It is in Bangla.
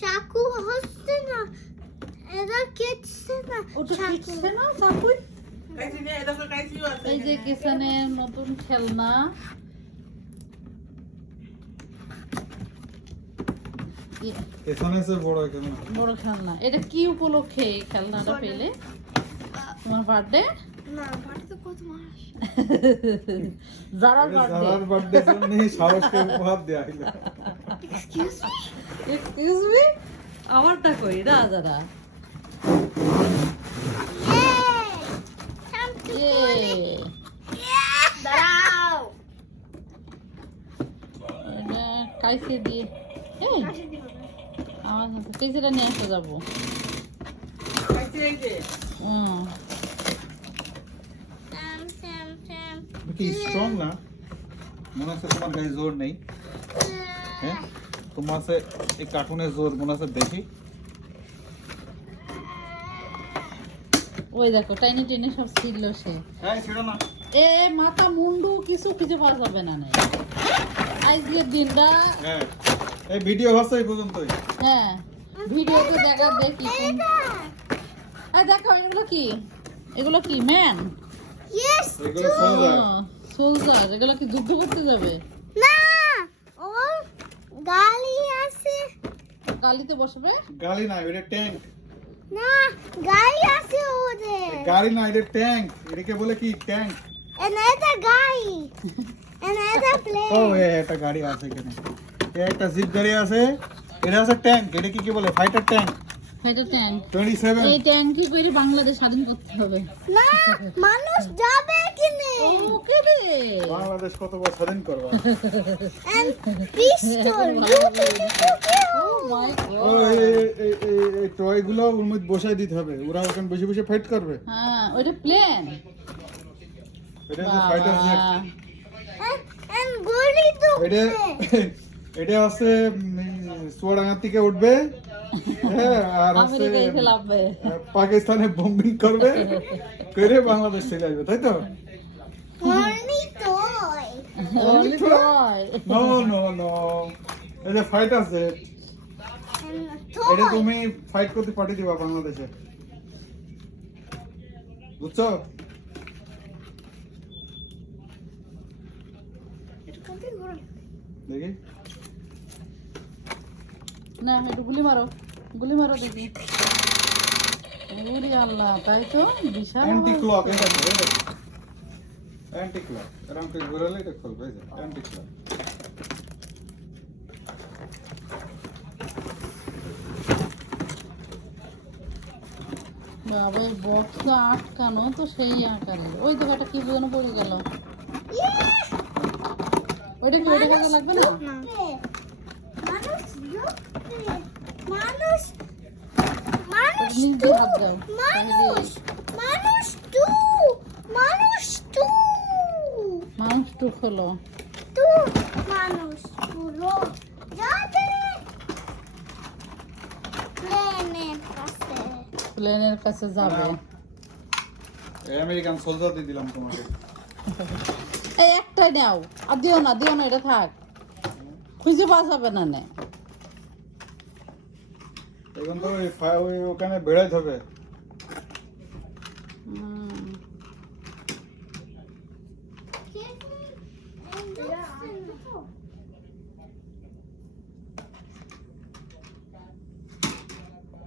চাকু হচ্ছে না, এটা কেটছে না, ওটা কিচ্ছে না চাকুই। এই যে কিষানের নতুন খেলনা, বড় খেলনা। এটা কি উপলক্ষে এই খেলনাটা পেলে? তোমার বার্থডে? না বাড়ি তো কত মাস যারার birthday excuse me excuse me, আমারটা কই রাজারা? দাঁড়াও এটা কাইসে দিয়ে এই আমার হাতে কাইসেটা নিয়ে আসতে যাবো। কি স্ট্রং না মনে হচ্ছে তোমার গায়ে জোর নেই। হ্যাঁ তোমার আছে এই কার্টুনের জোর মনে হচ্ছে দেখি। ওই দেখো টাইনি টেনে সব ছিল সে। হ্যাঁ ছিল না এ মাথা মুন্ডু কিছু কিছু পাওয়া যাবে না নাই আজকের দিনটা। হ্যাঁ এই ভিডিও হচ্ছে এই পর্যন্তই। হ্যাঁ ভিডিওতে দেখা দেখি এই দেখো এগুলো কি, এগুলো কি ম্যান? ইয়েস এগুলো সোলজার। সোলজার। এগুলো কি যুদ্ধ করতে যাবে? না ও গালি আছে গালিতে বসবে? গাড়ি না এটা ট্যাঙ্ক। না গাড়ি আছে ওদের গাড়ি না এটা ট্যাঙ্ক। এটাকে বলে কি ট্যাঙ্ক। এটা গাড়ি এটা প্লেন ও এটা গাড়ি আছে এখানে। একটা জিপ গাড়ি আছে। এটা আছে ট্যাঙ্ক। এটা কি কি বলে ফাইটার ট্যাঙ্ক। Fighter tank. 27 এই ট্যাঙ্কি করে বাংলাদেশ স্বাধীন করতে হবে। না মানুষ যাবে কিনে ওকে রে বাংলাদেশ কত বড় স্বাধীন করবা। And pistol oh my oh god. এই টয় গুলো ওর মধ্যে বসাই দিতে হবে। ওরা ওখানে বসে বসে ফাইট করবে। হ্যাঁ ওইটা প্লেন। এটা হচ্ছে ফাইটার জেট। এন্ড গুলি তো এটা এটা হচ্ছে চুয়াডাঙ্গা থেকে উঠবে। হ্যাঁ আর হচ্ছে আমেরিকায় লাভবে। পাকিস্তানে বোম্বিং করবে করে বাংলাদেশ চলে আসবে তাই তো। হর্নি টয় নো নো নো এটা ফাইটার জেট। এটা তুমি ফাইট করতে পাঠিয়ে দিবা বাংলাদেশে বুঝছো। দেখি না একটু গুলি মারো, গুলি মারো দেখি। ওরে আল্লাহ, তাই তো বিশাল অ্যান্টি আওয়াজ। ক্লক এটা অ্যান্টি ক্লক এরকম করে ঘোরালে এটা খুলবে এই যে অ্যান্টি ক্লক। বাবা এই বক্সটা আটকানো তো সেই আকারে। ওই তো একটা কি যেন পড়ে গেল। ওইটা কি ওইটা কাজে লাগবে না? মানুষ মানুষ মানুষ নিচ দিয়ে হাত দাও। মানুষ মানুষ তু মানুষ তু মানুষ টুক হলো। তু মানুষ পুরো যাবে প্লেনের কাছে প্লেনের কাছে যাবে। এই আমেরিকান সোলজার দিয়ে দিলাম তোমাকে। এই একটাই নাও, আর দিও না এটা থাক, খুঁজে পাওয়া যাবে না নে। এখন তো ওই ওখানে বেড়াইতে হবে।